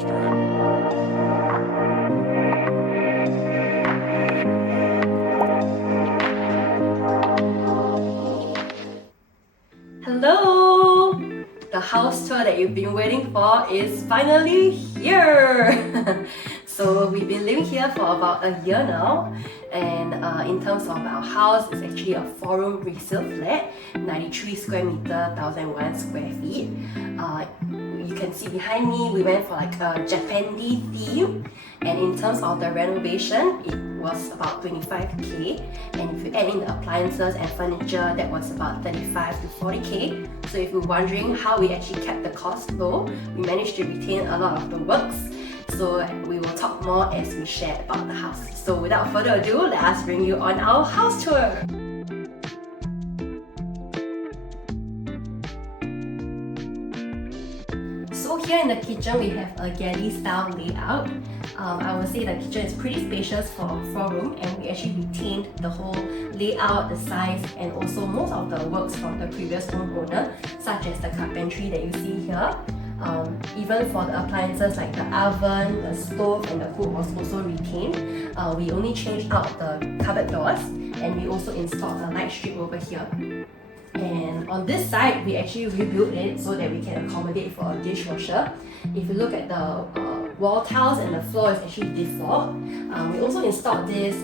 Hello! The house tour that you've been waiting for is finally here! So we've been living here for about a year now, and in terms of our house, it's actually a 4-room resale flat, 93 square meter, 1001 square feet. You can see behind me, we went for like a Japanese theme, and in terms of the renovation, it was about 25k, and if you add in the appliances and furniture, that was about 35 to 40k. So if you're wondering how we actually kept the cost low, we managed to retain a lot of the works. So we will talk more as we share about the house. So without further ado, let us bring you on our house tour. So here in the kitchen, we have a galley style layout. I would say the kitchen is pretty spacious for a 4-room, and we actually retained the whole layout, the size, and also most of the works from the previous homeowner, such as the carpentry that you see here. Even for the appliances like the oven, the stove, and the hood was also retained. We only changed out the cupboard doors, and we also installed a light strip over here. And on this side, we actually rebuilt it so that we can accommodate for a dishwasher. If you look at the wall tiles and the floor is actually default. We also installed this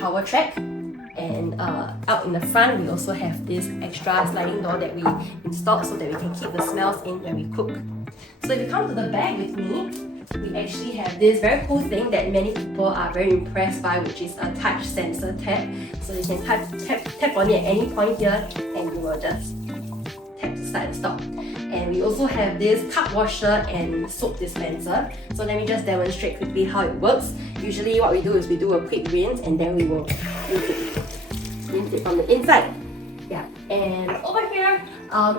power track, and out in the front we also have this extra sliding door that we installed so that we can keep the smells in when we cook. So if you come to the back with me, we actually have this very cool thing that many people are very impressed by, which is a touch sensor tap. So you can tap on it at any point here, and you will just tap to start and stop. And we also have this cup washer and soap dispenser. So let me just demonstrate quickly how it works. Usually what we do is we do a quick rinse, and then we will rinse it from the inside. Yeah, and over here,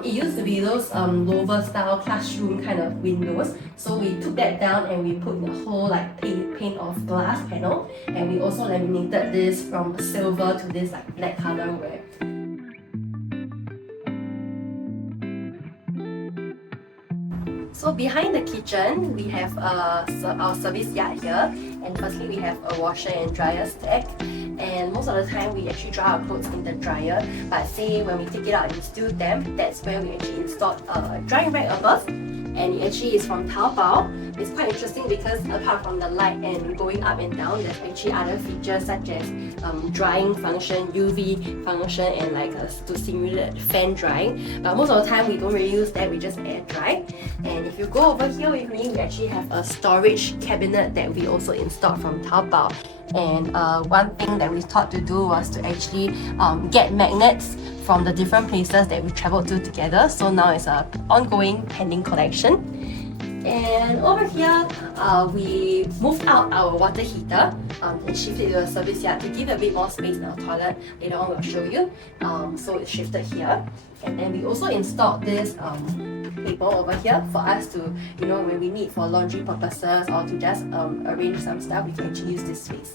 it used to be those Louvre style classroom kind of windows. So we took that down and we put the whole like pane of glass panel, and we also laminated this from silver to this like black color where So behind the kitchen, we have our service yard here, and firstly we have a washer and dryer stack, and most of the time we actually dry our clothes in the dryer, but say when we take it out and it's still damp, that's where we actually installed a drying rack above, and it actually is from Taobao. It's quite interesting because apart from the light and going up and down, there's actually other features such as drying function, UV function, and like to simulate fan drying. But most of the time we don't really use that, we just air dry. And if you go over here with me, we actually have a storage cabinet that we also installed from Taobao. And one thing that we thought to do was to actually get magnets from the different places that we traveled to together. So now it's an ongoing pending collection. And over here, we moved out our water heater and shifted to a service yard to give a bit more space in our toilet. Later on, we'll show you. So it's shifted here. And then we also installed this table over here for us to, when we need for laundry purposes or to just arrange some stuff, we can actually use this space.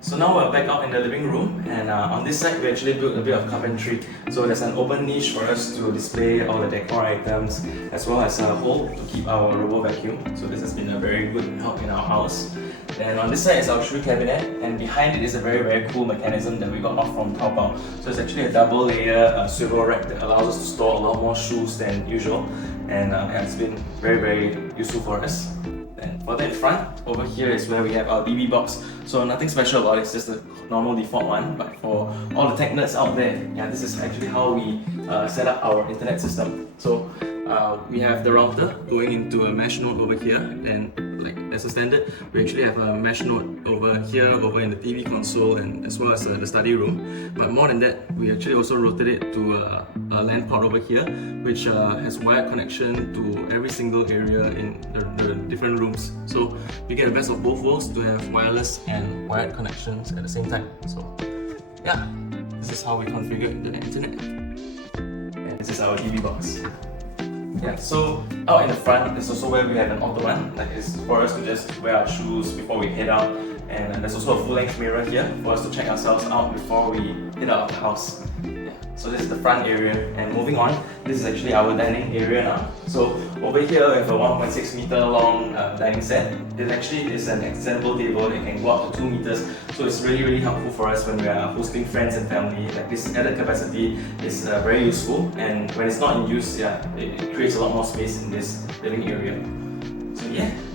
So now we're back out in the living room, and on this side we actually built a bit of carpentry. So there's an open niche for us to display all the decor items, as well as a hole to keep our robo vacuum. So this has been a very good help in our house. And on this side is our shoe cabinet, and behind it is a very cool mechanism that we got off from Taobao. So it's actually a double layer swivel rack that allows us to store a lot more shoes than usual, and it's been very useful for us. And further in front, over here is where we have our DB box. So nothing special about it, it's just the normal default one. But for all the tech nerds out there, this is actually how we set up our internet system. So we have the router going into a mesh node over here, and like as a standard, we actually have a mesh node over here, over in the TV console, and as well as the study room. But more than that, we actually also rotated it to a LAN port over here, which has wired connection to every single area in the different rooms. So we get the best of both worlds to have wireless and wired connections at the same time. So yeah, this is how we configure the internet. And this is our DB box. Yeah, so out in the front is also where we have an ottoman, like it's for us to just wear our shoes before we head out, and there's also a full-length mirror here for us to check ourselves out before we head out of the house. Yeah. So this is the front area, and moving on, this is actually our dining area now. So over here we have a 1.6 meter long dining set. It actually is an extendable table that can go up to 2 meters. So it's really helpful for us when we are hosting friends and family. Like this added capacity is very useful, and when it's not in use, it creates a lot more space in this living area. So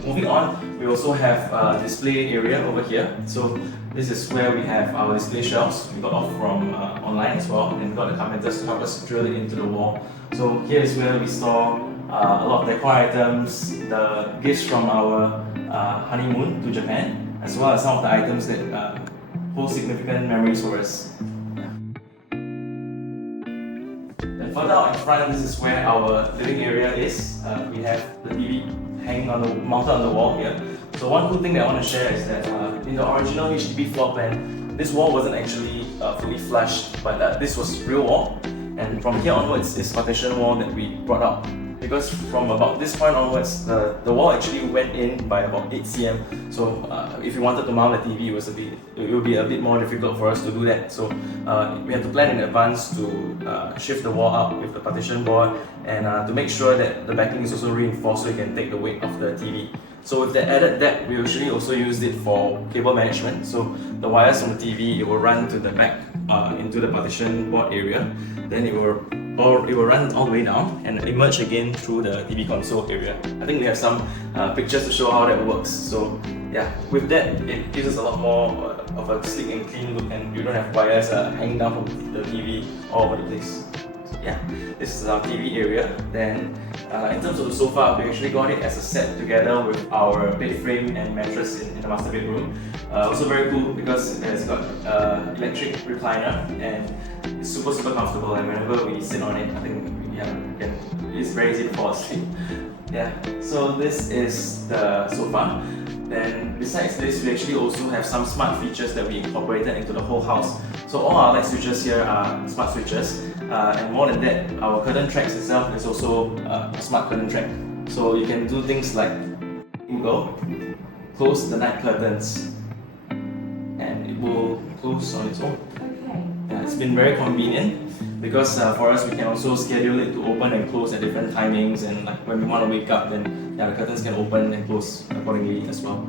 moving on, we also have a display area over here. So this is where we have our display shelves. We got off from online as well, and we got the carpenters to help us drill it into the wall. So here is where we store a lot of decor items, the gifts from our honeymoon to Japan, as well as some of the items that hold significant memories for us. Then further out in front, this is where our living area is. We have the TV hanging mounted on the wall here. So one cool thing that I want to share is that in the original HDB floor plan, this wall wasn't actually fully flush, but this was real wall. And from here onwards, it's partition wall that we brought out. Because from about this point onwards, the wall actually went in by about 8 cm. So if you wanted to mount the TV, it would be a bit more difficult for us to do that. So we had to plan in advance to shift the wall up with the partition board, and to make sure that the backing is also reinforced so you can take the weight of the TV. So with the added depth, we actually also used it for cable management. So the wires from the TV, it will run to the back into the partition board area. Then it will run all the way down and emerge again through the TV console area. I think we have some pictures to show how that works. So with that, it gives us a lot more of a sleek and clean look, and you don't have wires hanging down from the TV all over the place. So this is our TV area. Then in terms of the sofa, we actually got it as a set together with our bed frame and mattress in the master bedroom. Also very cool because it's got electric recliner, and it's super comfortable, and whenever we sit on it, I think it's very easy to fall asleep. So this is the sofa. Then besides this, we actually also have some smart features that we incorporated into the whole house. So all our light switches here are smart switches, and more than that, our curtain tracks itself is also a smart curtain track. So you can do things like Google, close the night curtains, and it will close on its own. It's been very convenient because for us, we can also schedule it to open and close at different timings, and like when we want to wake up, then the curtains can open and close accordingly as well.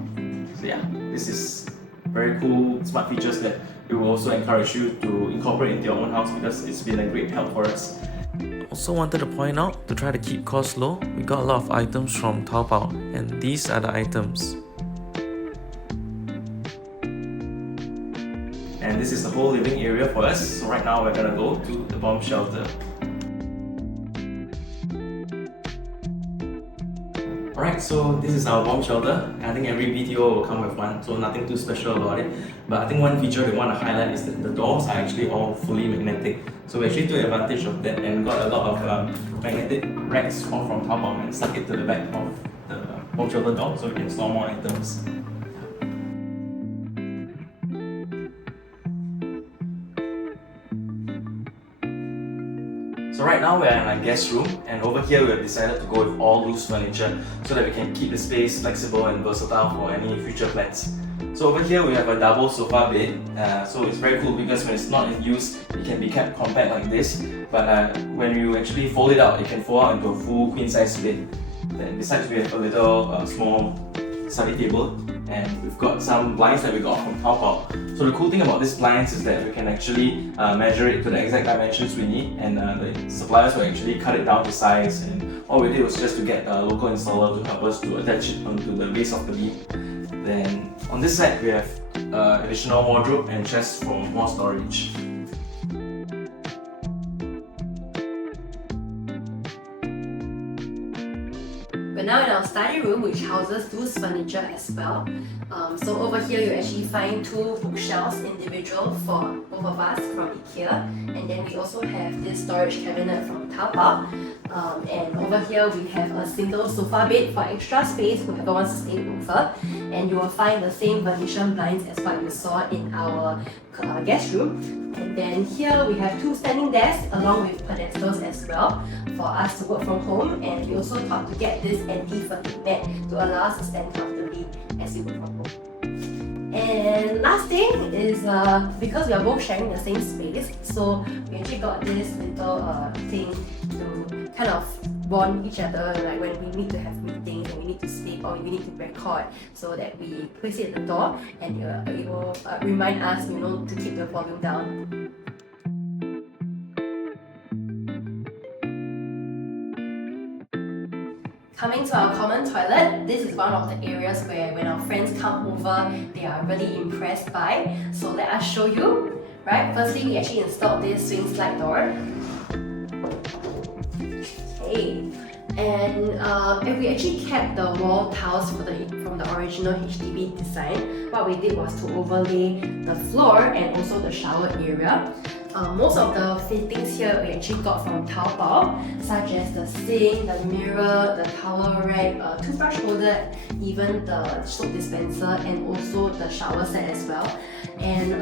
So this is very cool smart features that we will also encourage you to incorporate into your own house because it's been a great help for us. Also wanted to point out, to try to keep costs low, we got a lot of items from Taobao, and these are the items. And this is the whole living area for us. So right now we're gonna go to the bomb shelter. Alright, so this is our bomb shelter. I think every BTO will come with one, so nothing too special about it. But I think one feature we want to highlight is that the doors are actually all fully magnetic. So we actually took advantage of that and got a lot of magnetic racks from Taobao and stuck it to the back of the bomb shelter door so we can store more items. So right now we're in my guest room, and over here we have decided to go with all loose furniture so that we can keep the space flexible and versatile for any future plans. So over here we have a double sofa bed, so it's very cool because when it's not in use, it can be kept compact like this, but when you actually fold it out, it can fold out into a full queen size bed. Then besides, we have a little small study table, and we've got some blinds that we got from Taobao. So the cool thing about these blinds is that we can actually measure it to the exact dimensions we need, and the suppliers will actually cut it down to size, and all we did was just to get a local installer to help us to attach it onto the base of the beam. Then on this side we have additional wardrobe and chests for more storage. We're now in our study room, which houses loose furniture as well. So over here you actually find two bookshelves individual for both of us from IKEA, and then we also have this storage cabinet from Taobao. And over here we have a single sofa bed for extra space whoever wants to stay over, and you will find the same Venetian blinds as what you saw in our guest room. And then here we have two standing desks along with pedestals as well for us to work from home, and we also thought to get this anti-fatigue mat to allow us to stand comfortably as we work from home. And last thing is because we are both sharing the same space, so we actually got this little thing to kind of bond each other, like when we need to have meetings and we need to sleep or we need to record, so that we place it at the door and it will remind us, to keep the volume down. Coming to our common toilet, this is one of the areas where when our friends come over, they are really impressed by. So let us show you. Right, firstly we actually installed this swing slide door. Okay. And we actually kept the wall tiles from the original HDB design. What we did was to overlay the floor and also the shower area. Most of the fittings here we actually got from Taobao, such as the sink, the mirror, the towel rack, toothbrush holder, even the soap dispenser, and also the shower set as well. And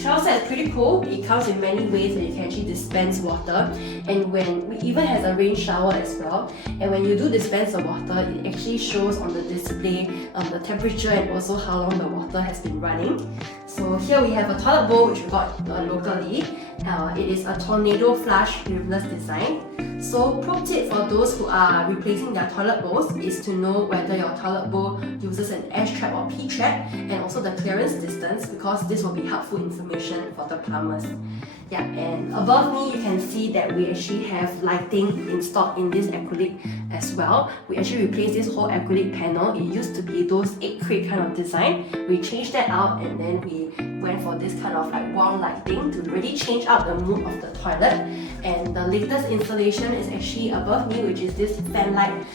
shower set is pretty cool. It comes in many ways that you can actually dispense water, and it even has a rain shower as well. And when you do dispense the water, it actually shows on the display the temperature and also how long the water has been running. So here we have a toilet bowl which we got locally. It is a tornado flush rimless design. So pro tip for those who are replacing their toilet bowls is to know whether your toilet bowl uses an S trap or P trap, and also the clearance distance, because this will be helpful information for the plumbers. Yeah, and above me you can see that we actually have lighting installed in this acrylic as well. We actually replaced this whole acrylic panel. It used to be those egg crate kind of design. We changed that out and then we went for this kind of like wall lighting to really change up the mood of the toilet. And the latest installation is actually above me, which is this fan light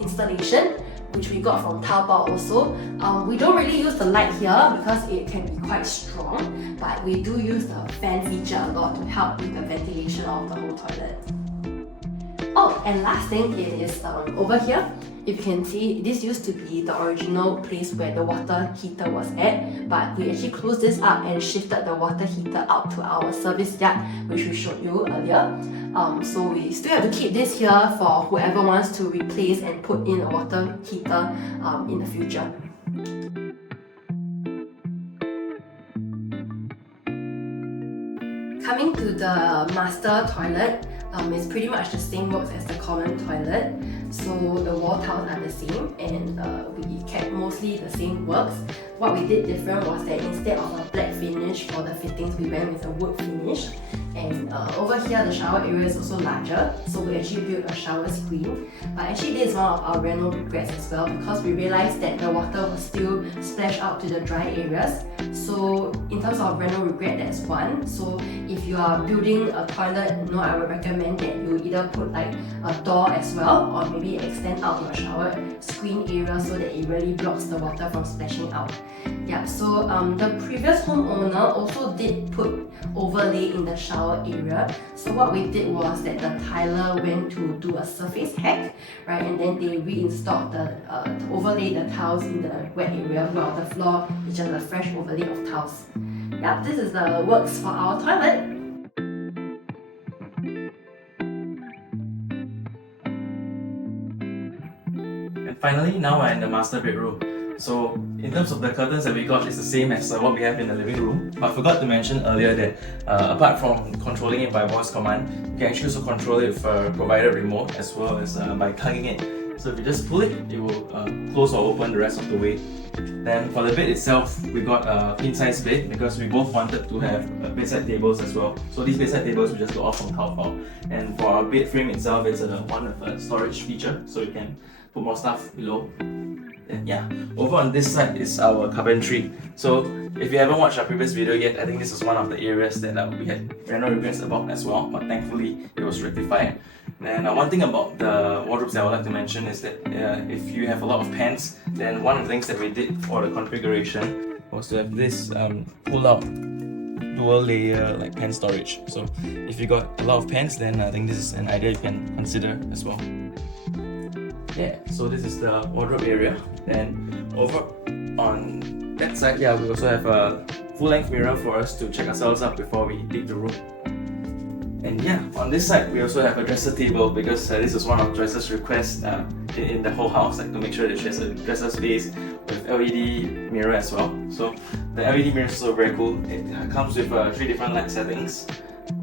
installation, which we got from Taobao also. We don't really use the light here because it can be quite strong, but we do use the fan feature a lot to help with the ventilation of the whole toilet. Oh, and last thing is over here. If you can see, this used to be the original place where the water heater was at, but we actually closed this up and shifted the water heater out to our service yard, which we showed you earlier. So we still have to keep this here for whoever wants to replace and put in a water heater in the future. Coming to the master toilet, it's pretty much the same works as the common toilet. So the wall tiles are the same, and we kept mostly the same works. What we did different was that instead of a black finish for the fittings, we went with a wood finish. And over here the shower area is also larger, so we actually built a shower screen. But actually this is one of our reno regrets as well, because we realized that the water will still splash out to the dry areas. So in terms of reno regret, that's one. So if you are building a toilet, I would recommend that you either put like a door as well, or maybe extend out your shower screen area so that it really blocks the water from splashing out. Yeah, so the previous homeowner also did put overlay in the shower area. So what we did was that the tiler went to do a surface hack, right, and then they reinstalled to overlay the tiles in the wet area, while the floor is just a fresh overlay of tiles. Yeah, this is the works for our toilet. And finally, now we're in the master bedroom. So in terms of the curtains that we got, it's the same as what we have in the living room. But I forgot to mention earlier that apart from controlling it by voice command, you can actually also control it with a provided remote, as well as by tugging it. So if you just pull it, it will close or open the rest of the way. Then for the bed itself, we got a king size bed because we both wanted to have bedside tables as well. So these bedside tables we just got off from Taobao. And for our bed frame itself, it's one with a storage feature, so you can put more stuff below. And yeah, over on this side is our carpentry. So if you haven't watched our previous video yet, I think this is one of the areas that we had reno regrets about as well, but thankfully it was rectified. And one thing about the wardrobes that I would like to mention is that if you have a lot of pants, then one of the things that we did for the configuration was to have this pull-out dual layer like pen storage. So if you got a lot of pants, then I think this is an idea you can consider as well. Yeah, so this is the wardrobe area. Then over on that side, we also have a full-length mirror for us to check ourselves up before we leave the room. And yeah, on this side we also have a dresser table because this is one of Joyce's requests. in the whole house, like to make sure that she has a dresser space with LED mirror as well. So the LED mirror is also very cool. It comes with 3 different light settings.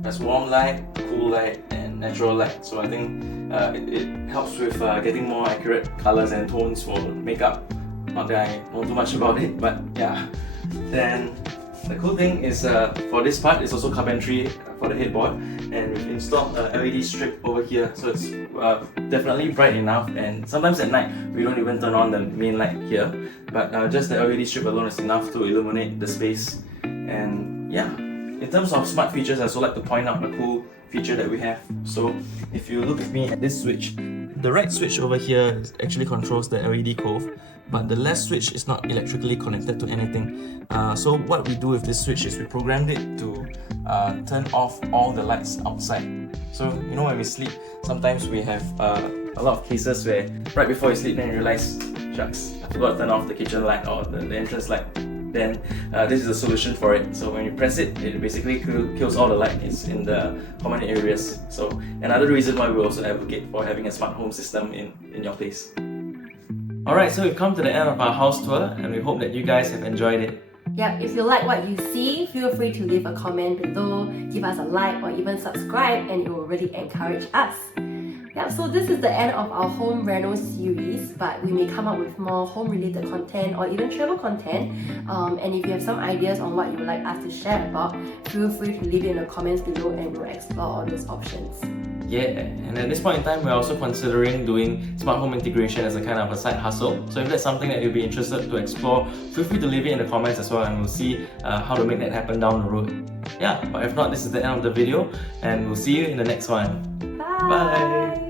There's warm light, cool light, and natural light. So I think it helps with getting more accurate colors and tones for makeup. Not that I know too much about it, but yeah. Then the cool thing is for this part, it's also carpentry for the headboard, and we've installed a LED strip over here, so it's definitely bright enough. And sometimes at night we don't even turn on the main light here, but just the LED strip alone is enough to illuminate the space. And yeah, in terms of smart features, I also like to point out a cool feature that we have. So if you look at me at this switch, the right switch over here actually controls the LED cove, but the left switch is not electrically connected to anything. So what we do with this switch is we programmed it to turn off all the lights outside. So you know, when we sleep, sometimes we have a lot of cases where right before you sleep then you realize, shucks, I forgot to turn off the kitchen light or the entrance light. Then this is a solution for it. So when you press it, it basically kills all the lights in the common areas. So another reason why we also advocate for having a smart home system in your place. Alright, so we've come to the end of our house tour, and we hope that you guys have enjoyed it. Yep, if you like what you see, feel free to leave a comment below, give us a like or even subscribe, and it will really encourage us. Yeah, so this is the end of our home reno series, but we may come up with more home related content or even travel content. And if you have some ideas on what you would like us to share about, feel free to leave it in the comments below and we'll explore all those options. Yeah, and at this point in time, we're also considering doing smart home integration as a kind of a side hustle. So if that's something that you'll be interested to explore, feel free to leave it in the comments as well, and we'll see how to make that happen down the road. Yeah, but if not, this is the end of the video, and we'll see you in the next one. Bye! Bye.